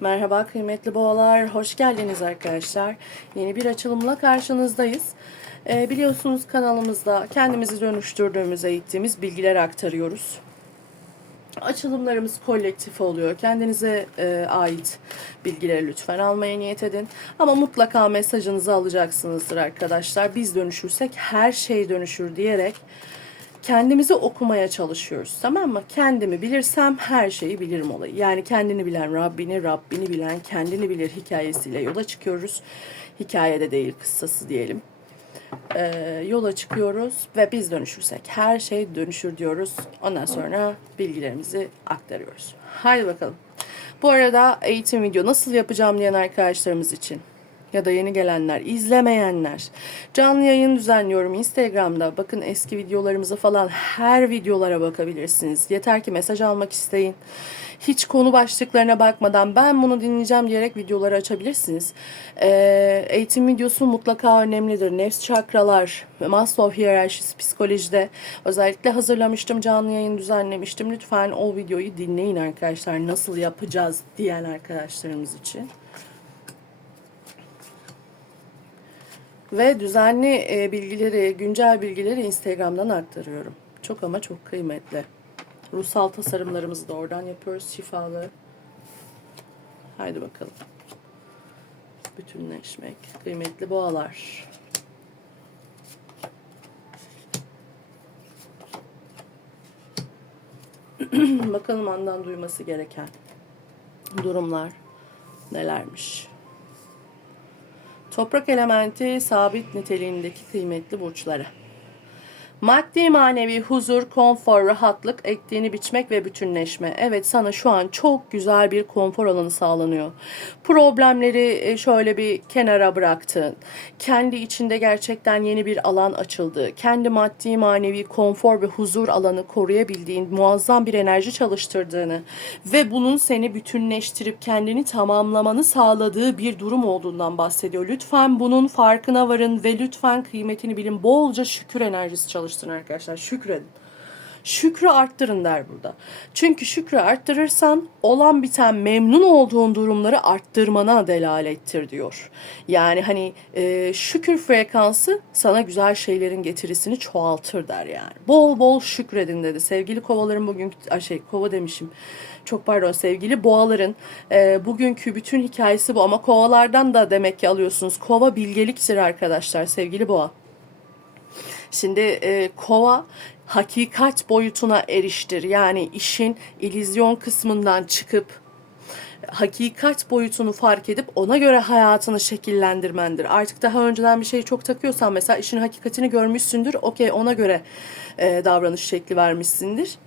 Merhaba kıymetli boğalar, hoş geldiniz arkadaşlar. Yeni bir açılımla karşınızdayız. Ee, biliyorsunuz kanalımızda kendimizi dönüştürdüğümüz, eğittiğimiz bilgileri aktarıyoruz. Açılımlarımız kolektif oluyor. Kendinize e, ait bilgileri lütfen almaya niyet edin. Ama mutlaka mesajınızı alacaksınızdır arkadaşlar. Biz dönüşürsek her şey dönüşür diyerek kendimizi okumaya çalışıyoruz. Tamam mı? Kendimi bilirsem her şeyi bilirim olayı. Yani kendini bilen Rabbini, Rabbini bilen kendini bilir hikayesiyle yola çıkıyoruz. Hikayede değil kıssası diyelim. Ee, yola çıkıyoruz ve biz dönüşürsek her şey dönüşür diyoruz. Ondan sonra bilgilerimizi aktarıyoruz. Haydi bakalım. Bu arada eğitim video nasıl yapacağım diyen arkadaşlarımız için ya da yeni gelenler, izlemeyenler. Canlı yayın düzenliyorum Instagram'da. Bakın eski videolarımıza falan her videolara bakabilirsiniz. Yeter ki mesaj almak isteyin. Hiç konu başlıklarına bakmadan ben bunu dinleyeceğim diyerek videoları açabilirsiniz. Ee, eğitim videosu mutlaka önemlidir. Nefs çakralar, Maslow hiyerarşisi psikolojide özellikle hazırlamıştım. Canlı yayın düzenlemiştim. Lütfen o videoyu dinleyin arkadaşlar. Nasıl yapacağız diyen arkadaşlarımız için. Ve düzenli e, bilgileri, güncel bilgileri Instagram'dan aktarıyorum. Çok ama çok kıymetli. Ruhsal tasarımlarımızı da oradan yapıyoruz. Şifalı. Haydi bakalım. Bütünleşmek. Kıymetli boğalar. bakalım andan duyması gereken durumlar nelermiş. Toprak elementi sabit niteliğindeki kıymetli burçları. Maddi manevi huzur, konfor, rahatlık, ektiğini biçmek ve bütünleşme. Evet sana şu an çok güzel bir konfor alanı sağlanıyor. Problemleri e, şöyle bir kenara bıraktın. Kendi içinde gerçekten yeni bir alan açıldı. Kendi maddi manevi konfor ve huzur alanı koruyabildiğin muazzam bir enerji çalıştırdığını ve bunun seni bütünleştirip kendini tamamlamanı sağladığı bir durum olduğundan bahsediyor. Lütfen bunun farkına varın ve lütfen kıymetini bilin. Bolca şükür enerjisi çalıştırın arkadaşlar. Şükredin. Şükrü arttırın der burada. Çünkü şükrü arttırırsan olan biten memnun olduğun durumları arttırmana delalettir diyor. Yani hani e, şükür frekansı sana güzel şeylerin getirisini çoğaltır der yani. Bol bol şükredin dedi. Sevgili kovaların bugün şey kova demişim. Çok pardon sevgili boğaların e, bugünkü bütün hikayesi bu ama kovalardan da demek ki alıyorsunuz. Kova bilgeliktir arkadaşlar sevgili boğa. Şimdi e, kova hakikat boyutuna eriştir. Yani işin illüzyon kısmından çıkıp hakikat boyutunu fark edip ona göre hayatını şekillendirmendir. Artık daha önceden bir şeyi çok takıyorsan mesela işin hakikatini görmüşsündür. Okey ona göre e, davranış şekli vermişsindir.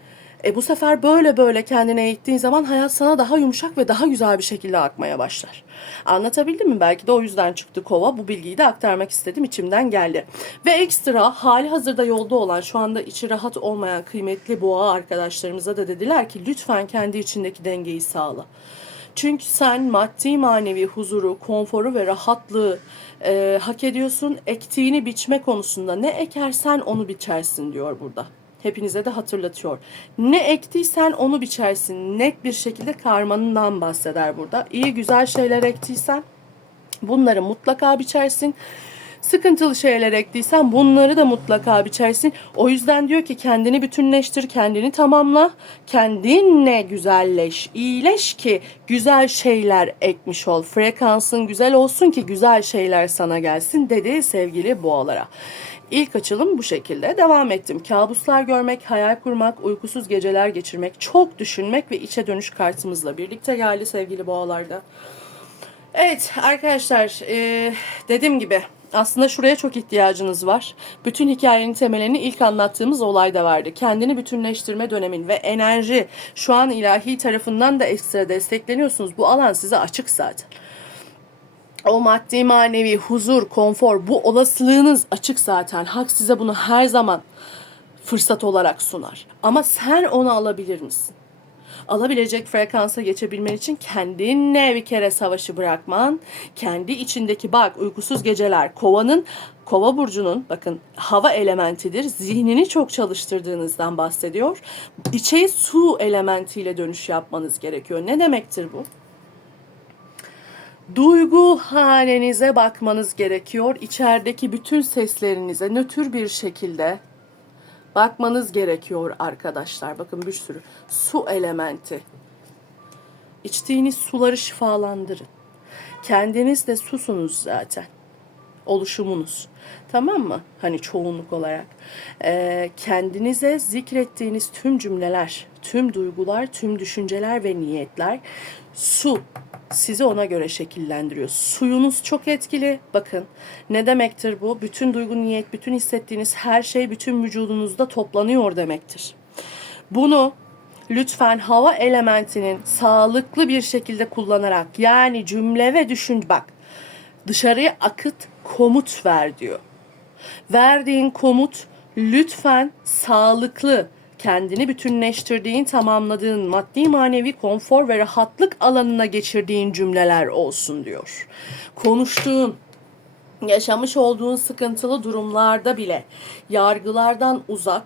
E bu sefer böyle böyle kendine eğittiğin zaman hayat sana daha yumuşak ve daha güzel bir şekilde akmaya başlar. Anlatabildim mi? Belki de o yüzden çıktı kova. Bu bilgiyi de aktarmak istedim. içimden geldi. Ve ekstra hali hazırda yolda olan şu anda içi rahat olmayan kıymetli boğa arkadaşlarımıza da dediler ki lütfen kendi içindeki dengeyi sağla. Çünkü sen maddi manevi huzuru, konforu ve rahatlığı e, hak ediyorsun. Ektiğini biçme konusunda ne ekersen onu biçersin diyor burada hepinize de hatırlatıyor. Ne ektiysen onu biçersin. Net bir şekilde karmanından bahseder burada. İyi güzel şeyler ektiysen bunları mutlaka biçersin. Sıkıntılı şeyler ektiysen bunları da mutlaka biçersin. O yüzden diyor ki kendini bütünleştir, kendini tamamla. Kendinle güzelleş, iyileş ki güzel şeyler ekmiş ol. Frekansın güzel olsun ki güzel şeyler sana gelsin dedi sevgili boğalara. İlk açılım bu şekilde. Devam ettim. Kabuslar görmek, hayal kurmak, uykusuz geceler geçirmek, çok düşünmek ve içe dönüş kartımızla birlikte geldi sevgili boğalarda. Evet arkadaşlar e, dediğim gibi aslında şuraya çok ihtiyacınız var. Bütün hikayenin temelini ilk anlattığımız olayda vardı. Kendini bütünleştirme dönemin ve enerji şu an ilahi tarafından da ekstra destekleniyorsunuz. Bu alan size açık zaten o maddi manevi huzur, konfor bu olasılığınız açık zaten. Hak size bunu her zaman fırsat olarak sunar. Ama sen onu alabilir misin? Alabilecek frekansa geçebilmen için kendinle bir kere savaşı bırakman, kendi içindeki bak uykusuz geceler kovanın Kova burcunun bakın hava elementidir. Zihnini çok çalıştırdığınızdan bahsediyor. İçe su elementiyle dönüş yapmanız gerekiyor. Ne demektir bu? Duygu halinize bakmanız gerekiyor. İçerideki bütün seslerinize nötr bir şekilde bakmanız gerekiyor arkadaşlar. Bakın bir sürü su elementi. İçtiğiniz suları şifalandırın. Kendiniz de susunuz zaten. Oluşumunuz. Tamam mı? Hani çoğunluk olarak. Ee, kendinize zikrettiğiniz tüm cümleler, tüm duygular, tüm düşünceler ve niyetler su sizi ona göre şekillendiriyor. Suyunuz çok etkili. Bakın ne demektir bu? Bütün duygu, niyet, bütün hissettiğiniz her şey bütün vücudunuzda toplanıyor demektir. Bunu lütfen hava elementinin sağlıklı bir şekilde kullanarak yani cümle ve düşün bak dışarıya akıt komut ver diyor. Verdiğin komut lütfen sağlıklı kendini bütünleştirdiğin, tamamladığın maddi manevi konfor ve rahatlık alanına geçirdiğin cümleler olsun diyor. Konuştuğun, yaşamış olduğun sıkıntılı durumlarda bile yargılardan uzak,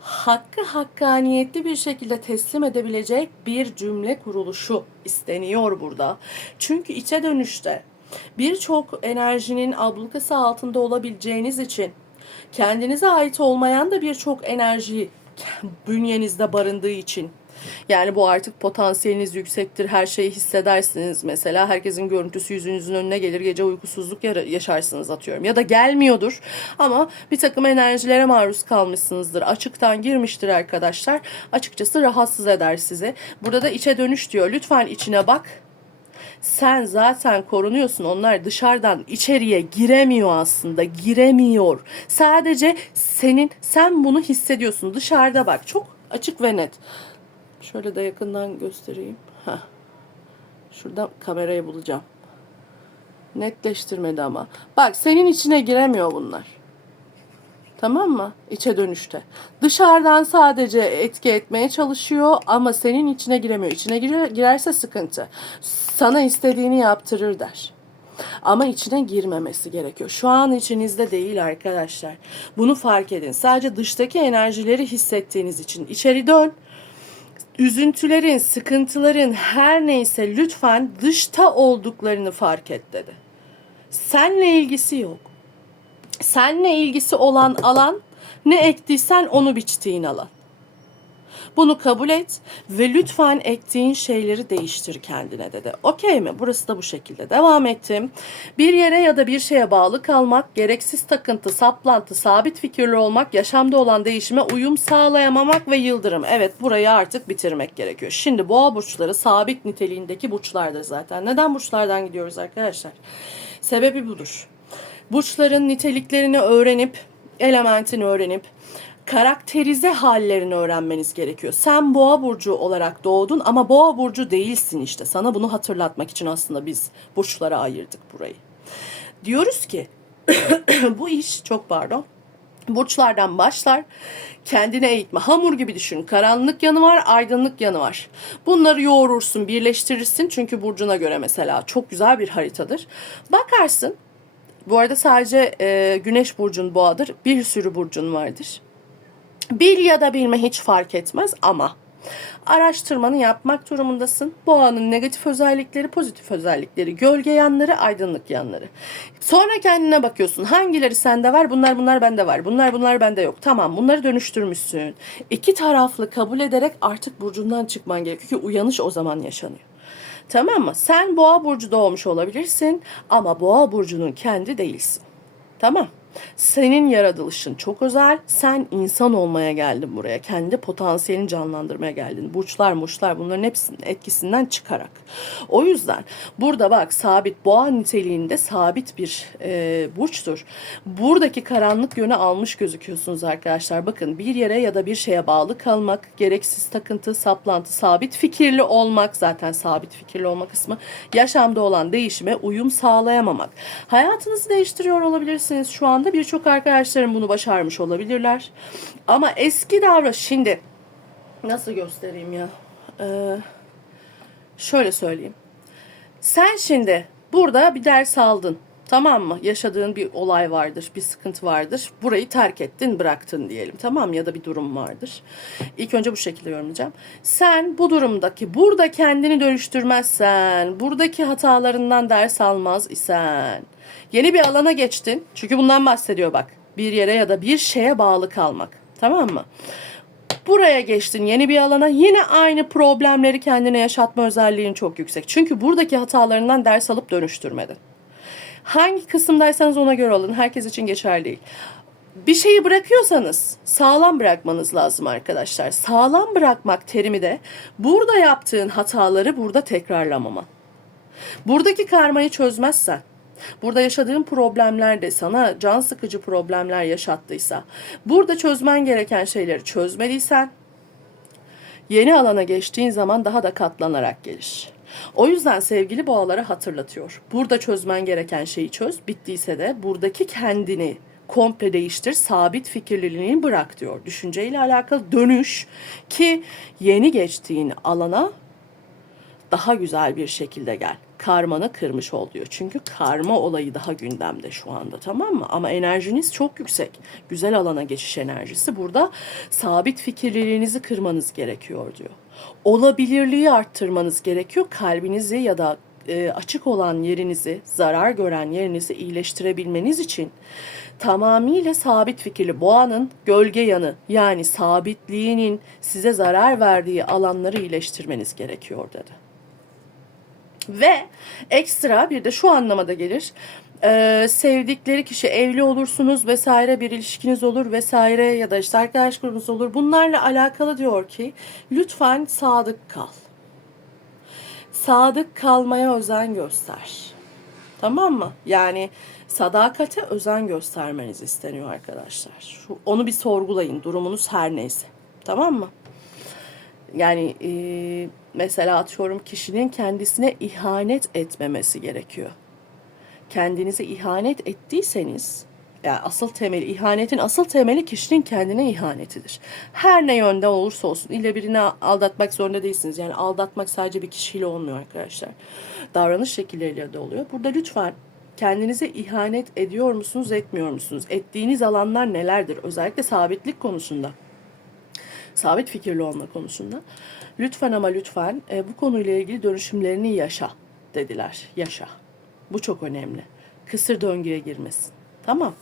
hakkı hakkaniyetli bir şekilde teslim edebilecek bir cümle kuruluşu isteniyor burada. Çünkü içe dönüşte birçok enerjinin ablukası altında olabileceğiniz için kendinize ait olmayan da birçok enerji bünyenizde barındığı için yani bu artık potansiyeliniz yüksektir. Her şeyi hissedersiniz mesela. Herkesin görüntüsü yüzünüzün önüne gelir. Gece uykusuzluk yaşarsınız atıyorum. Ya da gelmiyordur ama bir takım enerjilere maruz kalmışsınızdır. Açıktan girmiştir arkadaşlar. Açıkçası rahatsız eder sizi. Burada da içe dönüş diyor. Lütfen içine bak. Sen zaten korunuyorsun. Onlar dışarıdan içeriye giremiyor aslında. Giremiyor. Sadece senin sen bunu hissediyorsun. Dışarıda bak. Çok açık ve net. Şöyle de yakından göstereyim. Heh. Şuradan kamerayı bulacağım. Netleştirmedi ama. Bak senin içine giremiyor bunlar. Tamam mı? İçe dönüşte. Dışarıdan sadece etki etmeye çalışıyor ama senin içine giremiyor. İçine girer, girerse sıkıntı. Sana istediğini yaptırır der. Ama içine girmemesi gerekiyor. Şu an içinizde değil arkadaşlar. Bunu fark edin. Sadece dıştaki enerjileri hissettiğiniz için içeri dön üzüntülerin, sıkıntıların her neyse lütfen dışta olduklarını fark et dedi. Senle ilgisi yok. Senle ilgisi olan alan ne ektiysen onu biçtiğin alan. Bunu kabul et ve lütfen ektiğin şeyleri değiştir kendine dedi. Okey mi? Burası da bu şekilde. Devam ettim. Bir yere ya da bir şeye bağlı kalmak, gereksiz takıntı, saplantı, sabit fikirli olmak, yaşamda olan değişime uyum sağlayamamak ve yıldırım. Evet burayı artık bitirmek gerekiyor. Şimdi boğa burçları sabit niteliğindeki burçlardır zaten. Neden burçlardan gidiyoruz arkadaşlar? Sebebi budur. Burçların niteliklerini öğrenip, elementini öğrenip, karakterize hallerini öğrenmeniz gerekiyor. Sen boğa burcu olarak doğdun ama boğa burcu değilsin işte. Sana bunu hatırlatmak için aslında biz burçlara ayırdık burayı. Diyoruz ki bu iş çok pardon. Burçlardan başlar. Kendine eğitme. Hamur gibi düşün. Karanlık yanı var, aydınlık yanı var. Bunları yoğurursun, birleştirirsin. Çünkü burcuna göre mesela çok güzel bir haritadır. Bakarsın. Bu arada sadece e, Güneş burcun boğadır. Bir sürü burcun vardır. Bil ya da bilme hiç fark etmez ama araştırmanı yapmak durumundasın. Boğanın negatif özellikleri, pozitif özellikleri, gölge yanları, aydınlık yanları. Sonra kendine bakıyorsun. Hangileri sende var? Bunlar bunlar bende var. Bunlar bunlar bende yok. Tamam bunları dönüştürmüşsün. İki taraflı kabul ederek artık burcundan çıkman gerekiyor ki uyanış o zaman yaşanıyor. Tamam mı? Sen boğa burcu doğmuş olabilirsin ama boğa burcunun kendi değilsin. Tamam. Senin yaratılışın çok özel. Sen insan olmaya geldin buraya. Kendi potansiyelini canlandırmaya geldin. Burçlar, murçlar bunların hepsinin etkisinden çıkarak. O yüzden burada bak sabit boğa niteliğinde sabit bir e, burçtur. Buradaki karanlık yönü almış gözüküyorsunuz arkadaşlar. Bakın bir yere ya da bir şeye bağlı kalmak, gereksiz takıntı, saplantı, sabit fikirli olmak zaten sabit fikirli olma kısmı. Yaşamda olan değişime uyum sağlayamamak. Hayatınızı değiştiriyor olabilirsiniz şu anda. Birçok arkadaşlarım bunu başarmış olabilirler. Ama eski davranış şimdi nasıl göstereyim ya? Ee, şöyle söyleyeyim. Sen şimdi burada bir ders aldın. Tamam mı? Yaşadığın bir olay vardır, bir sıkıntı vardır. Burayı terk ettin, bıraktın diyelim. Tamam mı? Ya da bir durum vardır. İlk önce bu şekilde yorumlayacağım. Sen bu durumdaki, burada kendini dönüştürmezsen, buradaki hatalarından ders almaz isen, yeni bir alana geçtin. Çünkü bundan bahsediyor bak. Bir yere ya da bir şeye bağlı kalmak. Tamam mı? Buraya geçtin yeni bir alana yine aynı problemleri kendine yaşatma özelliğin çok yüksek. Çünkü buradaki hatalarından ders alıp dönüştürmedin. Hangi kısımdaysanız ona göre alın. Herkes için geçerli değil. Bir şeyi bırakıyorsanız sağlam bırakmanız lazım arkadaşlar. Sağlam bırakmak terimi de burada yaptığın hataları burada tekrarlamaman. Buradaki karmayı çözmezsen, burada yaşadığın problemler de sana can sıkıcı problemler yaşattıysa, burada çözmen gereken şeyleri çözmediysen, yeni alana geçtiğin zaman daha da katlanarak gelir. O yüzden sevgili boğaları hatırlatıyor. Burada çözmen gereken şeyi çöz, bittiyse de buradaki kendini komple değiştir, sabit fikirliliğini bırak diyor. Düşünceyle alakalı dönüş ki yeni geçtiğin alana daha güzel bir şekilde gel. Karmanı kırmış ol diyor. Çünkü karma olayı daha gündemde şu anda tamam mı? Ama enerjiniz çok yüksek. Güzel alana geçiş enerjisi. Burada sabit fikirlerinizi kırmanız gerekiyor diyor. Olabilirliği arttırmanız gerekiyor. Kalbinizi ya da e, açık olan yerinizi, zarar gören yerinizi iyileştirebilmeniz için tamamıyla sabit fikirli boğanın gölge yanı yani sabitliğinin size zarar verdiği alanları iyileştirmeniz gerekiyor dedi. Ve ekstra bir de şu anlamada gelir. Ee, sevdikleri kişi evli olursunuz vesaire bir ilişkiniz olur vesaire ya da işte arkadaş grubunuz olur. Bunlarla alakalı diyor ki lütfen sadık kal. Sadık kalmaya özen göster. Tamam mı? Yani sadakate özen göstermeniz isteniyor arkadaşlar. Şu, onu bir sorgulayın. Durumunuz her neyse. Tamam mı? Yani e, mesela atıyorum kişinin kendisine ihanet etmemesi gerekiyor. Kendinize ihanet ettiyseniz yani asıl temeli, ihanetin asıl temeli kişinin kendine ihanetidir. Her ne yönde olursa olsun ille birini aldatmak zorunda değilsiniz. Yani aldatmak sadece bir kişiyle olmuyor arkadaşlar. Davranış şekilleriyle de oluyor. Burada lütfen kendinize ihanet ediyor musunuz, etmiyor musunuz? Ettiğiniz alanlar nelerdir? Özellikle sabitlik konusunda sabit fikirli olma konusunda. Lütfen ama lütfen e, bu konuyla ilgili dönüşümlerini yaşa dediler. Yaşa. Bu çok önemli. Kısır döngüye girmesin. Tamam.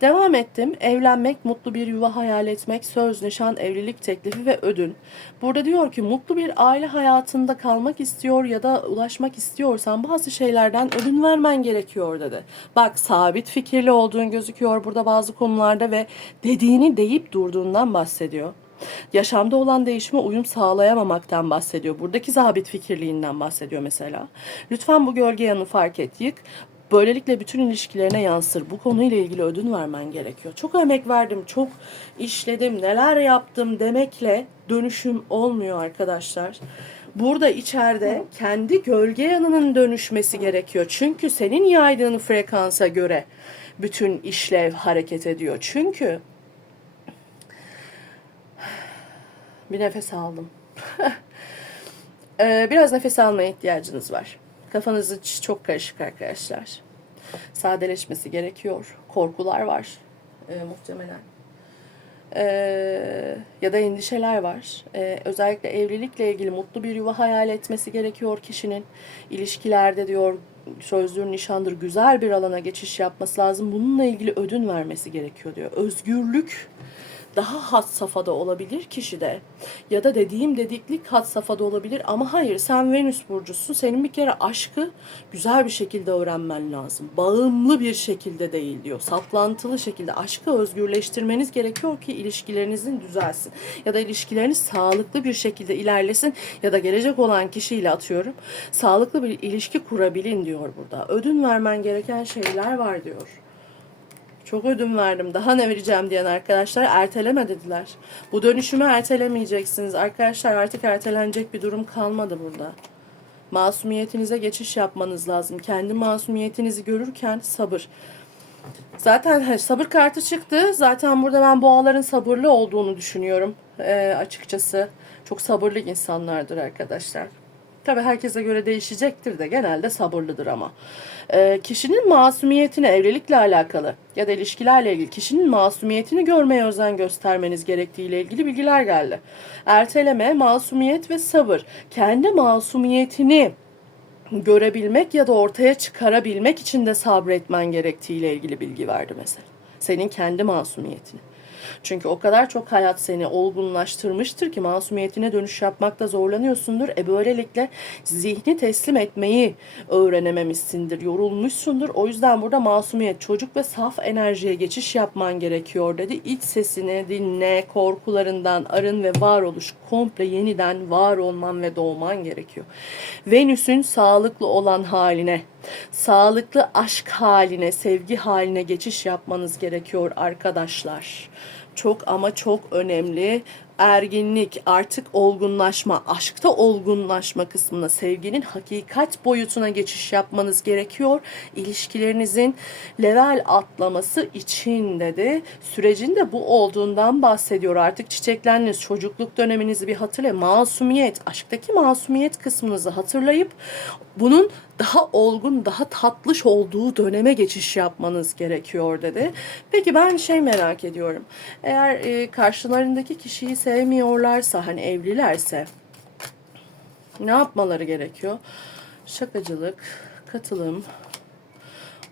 Devam ettim. Evlenmek, mutlu bir yuva hayal etmek, söz, nişan, evlilik teklifi ve ödün. Burada diyor ki mutlu bir aile hayatında kalmak istiyor ya da ulaşmak istiyorsan bazı şeylerden ödün vermen gerekiyor dedi. Bak sabit fikirli olduğun gözüküyor burada bazı konularda ve dediğini deyip durduğundan bahsediyor. Yaşamda olan değişime uyum sağlayamamaktan bahsediyor. Buradaki sabit fikirliğinden bahsediyor mesela. Lütfen bu gölge yanını fark et, yık. Böylelikle bütün ilişkilerine yansır. Bu konuyla ilgili ödün vermen gerekiyor. Çok emek verdim, çok işledim, neler yaptım demekle dönüşüm olmuyor arkadaşlar. Burada içeride kendi gölge yanının dönüşmesi gerekiyor. Çünkü senin yaydığın frekansa göre bütün işlev hareket ediyor. Çünkü bir nefes aldım. Ee, biraz nefes almaya ihtiyacınız var. Kafanız içi çok karışık arkadaşlar. Sadeleşmesi gerekiyor. Korkular var e, muhtemelen. Ee, ya da endişeler var. Ee, özellikle evlilikle ilgili mutlu bir yuva hayal etmesi gerekiyor kişinin. İlişkilerde diyor sözlüğün nişandır güzel bir alana geçiş yapması lazım. Bununla ilgili ödün vermesi gerekiyor diyor. Özgürlük daha had safhada olabilir kişide. Ya da dediğim dediklik had safhada olabilir ama hayır sen Venüs burcusun. Senin bir kere aşkı güzel bir şekilde öğrenmen lazım. Bağımlı bir şekilde değil diyor. Saplantılı şekilde aşkı özgürleştirmeniz gerekiyor ki ilişkilerinizin düzelsin. Ya da ilişkileriniz sağlıklı bir şekilde ilerlesin ya da gelecek olan kişiyle atıyorum. Sağlıklı bir ilişki kurabilin diyor burada. Ödün vermen gereken şeyler var diyor. Çok ödün verdim. Daha ne vereceğim diyen arkadaşlar erteleme dediler. Bu dönüşümü ertelemeyeceksiniz. Arkadaşlar artık ertelenecek bir durum kalmadı burada. Masumiyetinize geçiş yapmanız lazım. Kendi masumiyetinizi görürken sabır. Zaten he, sabır kartı çıktı. Zaten burada ben boğaların sabırlı olduğunu düşünüyorum. Ee, açıkçası. Çok sabırlı insanlardır arkadaşlar. Tabii herkese göre değişecektir de genelde sabırlıdır ama. Ee, kişinin masumiyetini evlilikle alakalı ya da ilişkilerle ilgili kişinin masumiyetini görmeye özen göstermeniz gerektiğiyle ilgili bilgiler geldi. Erteleme, masumiyet ve sabır. Kendi masumiyetini görebilmek ya da ortaya çıkarabilmek için de sabretmen gerektiğiyle ilgili bilgi verdi mesela. Senin kendi masumiyetini. Çünkü o kadar çok hayat seni olgunlaştırmıştır ki masumiyetine dönüş yapmakta zorlanıyorsundur. E böylelikle zihni teslim etmeyi öğrenememişsindir, yorulmuşsundur. O yüzden burada masumiyet, çocuk ve saf enerjiye geçiş yapman gerekiyor dedi. İç sesini dinle, korkularından arın ve varoluş komple yeniden var olman ve doğman gerekiyor. Venüs'ün sağlıklı olan haline, sağlıklı aşk haline, sevgi haline geçiş yapmanız gerekiyor arkadaşlar. Çok ama çok önemli erginlik, artık olgunlaşma, aşkta olgunlaşma kısmına, sevginin hakikat boyutuna geçiş yapmanız gerekiyor. İlişkilerinizin level atlaması için dedi. Sürecin de bu olduğundan bahsediyor. Artık çiçeklendiniz, çocukluk döneminizi bir hatırlayın. Masumiyet, aşktaki masumiyet kısmınızı hatırlayıp bunun daha olgun, daha tatlış olduğu döneme geçiş yapmanız gerekiyor dedi. Peki ben şey merak ediyorum. Eğer e, karşılarındaki kişiyi sevmiyorlarsa, hani evlilerse ne yapmaları gerekiyor? Şakacılık, katılım,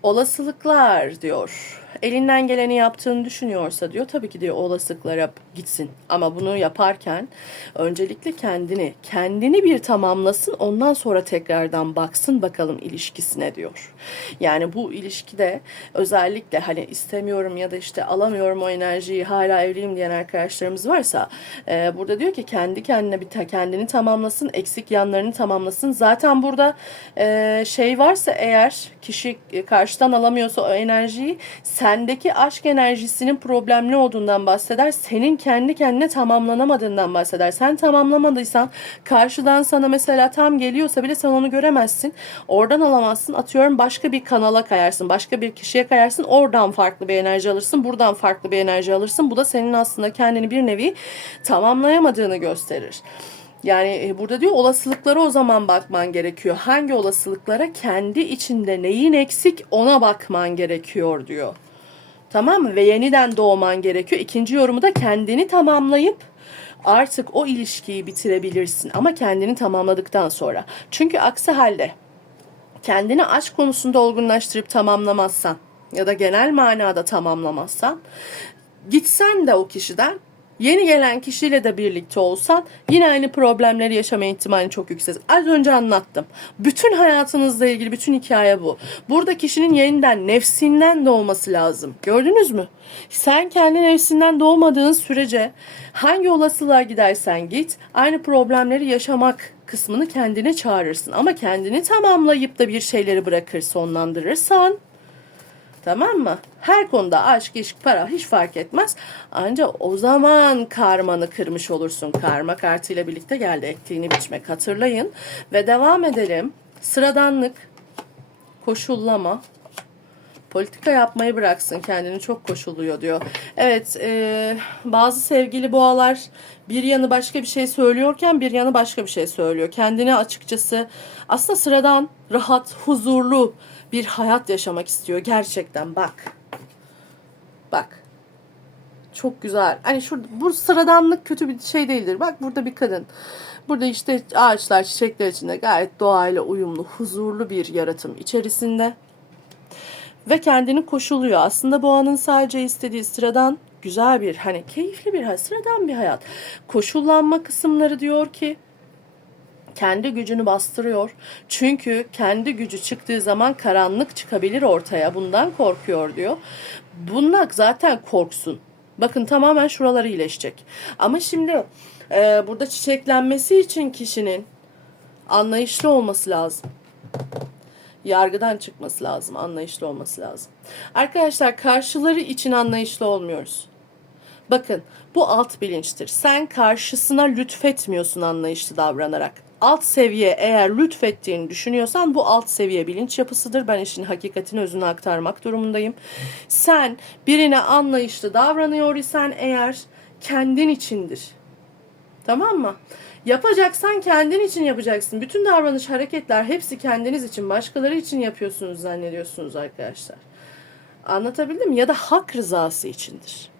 olasılıklar diyor. Elinden geleni yaptığını düşünüyorsa diyor tabii ki diyor olasılıklara gitsin. Ama bunu yaparken öncelikle kendini, kendini bir tamamlasın ondan sonra tekrardan baksın bakalım ilişkisine diyor. Yani bu ilişkide özellikle hani istemiyorum ya da işte alamıyorum o enerjiyi hala evliyim diyen arkadaşlarımız varsa e, burada diyor ki kendi kendine bir ta- kendini tamamlasın, eksik yanlarını tamamlasın. Zaten burada e, şey varsa eğer kişi e, karşıdan alamıyorsa o enerjiyi sendeki aşk enerjisinin problemli olduğundan bahseder. Senin kendi kendine tamamlanamadığından bahseder. Sen tamamlamadıysan karşıdan sana mesela tam geliyorsa bile sen onu göremezsin. Oradan alamazsın. Atıyorum başka bir kanala kayarsın. Başka bir kişiye kayarsın. Oradan farklı bir enerji alırsın. Buradan farklı bir enerji alırsın. Bu da senin aslında kendini bir nevi tamamlayamadığını gösterir. Yani e, burada diyor olasılıklara o zaman bakman gerekiyor. Hangi olasılıklara kendi içinde neyin eksik ona bakman gerekiyor diyor. Tamam mı? Ve yeniden doğman gerekiyor. İkinci yorumu da kendini tamamlayıp artık o ilişkiyi bitirebilirsin. Ama kendini tamamladıktan sonra. Çünkü aksi halde kendini aşk konusunda olgunlaştırıp tamamlamazsan ya da genel manada tamamlamazsan gitsen de o kişiden yeni gelen kişiyle de birlikte olsan yine aynı problemleri yaşama ihtimali çok yüksek. Az önce anlattım. Bütün hayatınızla ilgili bütün hikaye bu. Burada kişinin yeniden nefsinden doğması lazım. Gördünüz mü? Sen kendi nefsinden doğmadığın sürece hangi olasılığa gidersen git aynı problemleri yaşamak kısmını kendine çağırırsın. Ama kendini tamamlayıp da bir şeyleri bırakır sonlandırırsan Tamam mı? Her konuda aşk, ilişki, para hiç fark etmez. Ancak o zaman karmanı kırmış olursun. Karma kartıyla birlikte geldi. Ektiğini biçmek hatırlayın. Ve devam edelim. Sıradanlık, koşullama, politika yapmayı bıraksın kendini çok koşuluyor diyor. Evet e, bazı sevgili boğalar bir yanı başka bir şey söylüyorken bir yanı başka bir şey söylüyor. Kendini açıkçası aslında sıradan, rahat, huzurlu bir hayat yaşamak istiyor gerçekten bak. Bak. Çok güzel. Hani şu bu sıradanlık kötü bir şey değildir. Bak burada bir kadın. Burada işte ağaçlar, çiçekler içinde gayet doğayla uyumlu, huzurlu bir yaratım içerisinde ve kendini koşuluyor. Aslında boğanın sadece istediği sıradan güzel bir hani keyifli bir hayat, sıradan bir hayat. Koşullanma kısımları diyor ki kendi gücünü bastırıyor. Çünkü kendi gücü çıktığı zaman karanlık çıkabilir ortaya. Bundan korkuyor diyor. Bundan zaten korksun. Bakın tamamen şuraları iyileşecek. Ama şimdi e, burada çiçeklenmesi için kişinin anlayışlı olması lazım yargıdan çıkması lazım, anlayışlı olması lazım. Arkadaşlar karşıları için anlayışlı olmuyoruz. Bakın bu alt bilinçtir. Sen karşısına lütfetmiyorsun anlayışlı davranarak. Alt seviye eğer lütfettiğini düşünüyorsan bu alt seviye bilinç yapısıdır. Ben işin hakikatini özüne aktarmak durumundayım. Sen birine anlayışlı davranıyor isen eğer kendin içindir. Tamam mı? Yapacaksan kendin için yapacaksın. Bütün davranış, hareketler hepsi kendiniz için, başkaları için yapıyorsunuz zannediyorsunuz arkadaşlar. Anlatabildim mi? Ya da hak rızası içindir.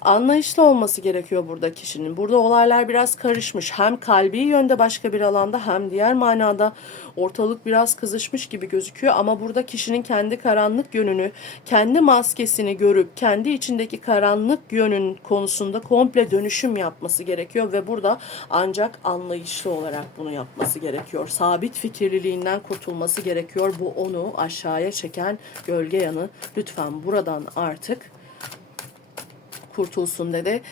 Anlayışlı olması gerekiyor burada kişinin. Burada olaylar biraz karışmış. Hem kalbi yönde başka bir alanda hem diğer manada ortalık biraz kızışmış gibi gözüküyor. Ama burada kişinin kendi karanlık yönünü, kendi maskesini görüp kendi içindeki karanlık yönün konusunda komple dönüşüm yapması gerekiyor. Ve burada ancak anlayışlı olarak bunu yapması gerekiyor. Sabit fikirliliğinden kurtulması gerekiyor. Bu onu aşağıya çeken gölge yanı. Lütfen buradan artık kurtulsun dedi.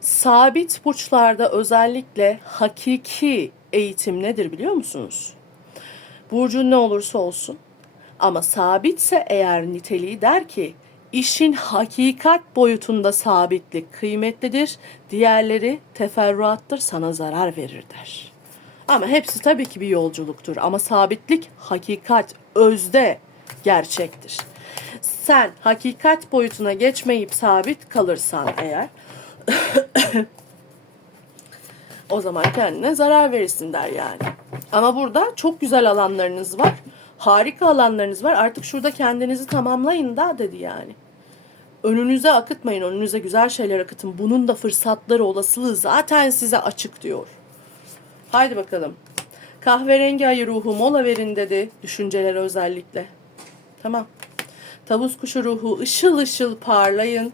Sabit burçlarda özellikle hakiki eğitim nedir biliyor musunuz? Burcun ne olursa olsun ama sabitse eğer niteliği der ki işin hakikat boyutunda sabitlik kıymetlidir. Diğerleri teferruattır sana zarar verir der. Ama hepsi tabii ki bir yolculuktur ama sabitlik hakikat özde gerçektir. Sen hakikat boyutuna geçmeyip sabit kalırsan eğer o zaman kendine zarar verirsin der yani. Ama burada çok güzel alanlarınız var. Harika alanlarınız var. Artık şurada kendinizi tamamlayın da dedi yani. Önünüze akıtmayın. Önünüze güzel şeyler akıtın. Bunun da fırsatları olasılığı zaten size açık diyor. Haydi bakalım. Kahverengi ayı ruhu mola verin dedi. Düşüncelere özellikle. Tamam. Tavus kuşu ruhu ışıl ışıl parlayın.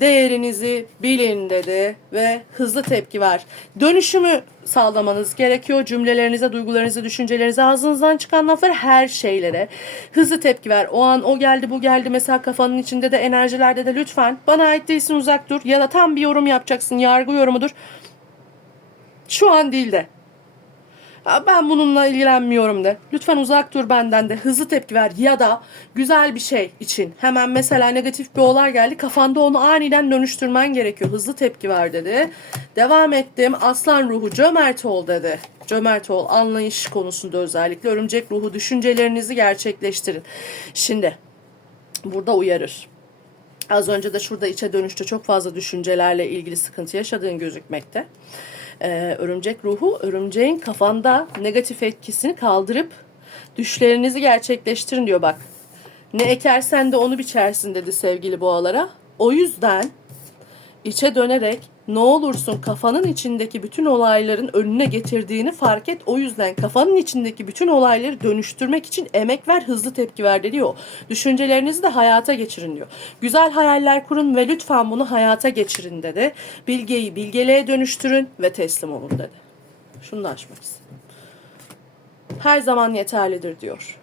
Değerinizi bilin dedi ve hızlı tepki ver. Dönüşümü sağlamanız gerekiyor. Cümlelerinize, duygularınıza, düşüncelerinize, ağzınızdan çıkan laflar her şeylere. Hızlı tepki ver. O an o geldi bu geldi mesela kafanın içinde de enerjilerde de lütfen bana ait değilsin uzak dur. Ya da tam bir yorum yapacaksın yargı yorumudur. Şu an değil de ben bununla ilgilenmiyorum de. Lütfen uzak dur benden de. Hızlı tepki ver ya da güzel bir şey için. Hemen mesela negatif bir olay geldi. Kafanda onu aniden dönüştürmen gerekiyor. Hızlı tepki ver dedi. Devam ettim. Aslan ruhu cömert ol dedi. Cömert ol. Anlayış konusunda özellikle. Örümcek ruhu düşüncelerinizi gerçekleştirin. Şimdi burada uyarır. Az önce de şurada içe dönüşte çok fazla düşüncelerle ilgili sıkıntı yaşadığın gözükmekte. Ee, örümcek ruhu örümceğin kafanda negatif etkisini kaldırıp düşlerinizi gerçekleştirin diyor bak. Ne ekersen de onu biçersin dedi sevgili boğalara. O yüzden içe dönerek ne olursun kafanın içindeki bütün olayların önüne getirdiğini fark et. O yüzden kafanın içindeki bütün olayları dönüştürmek için emek ver, hızlı tepki ver diyor. Düşüncelerinizi de hayata geçirin diyor. Güzel hayaller kurun ve lütfen bunu hayata geçirin dedi. Bilgeyi bilgeliğe dönüştürün ve teslim olun dedi. Şunu da açmak istedim. Her zaman yeterlidir diyor.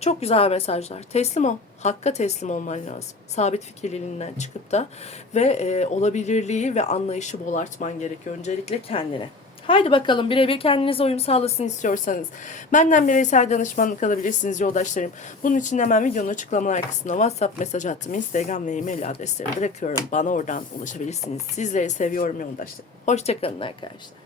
Çok güzel mesajlar. Teslim ol. Hakka teslim olman lazım. Sabit fikirliliğinden çıkıp da ve e, olabilirliği ve anlayışı bol artman gerekiyor. Öncelikle kendine. Haydi bakalım birebir kendinize uyum sağlasın istiyorsanız. Benden bireysel danışmanlık alabilirsiniz yoldaşlarım. Bunun için hemen videonun açıklamalar kısmına WhatsApp mesaj attım. Instagram ve e-mail adresleri bırakıyorum. Bana oradan ulaşabilirsiniz. Sizleri seviyorum yoldaşlarım. Hoşçakalın arkadaşlar.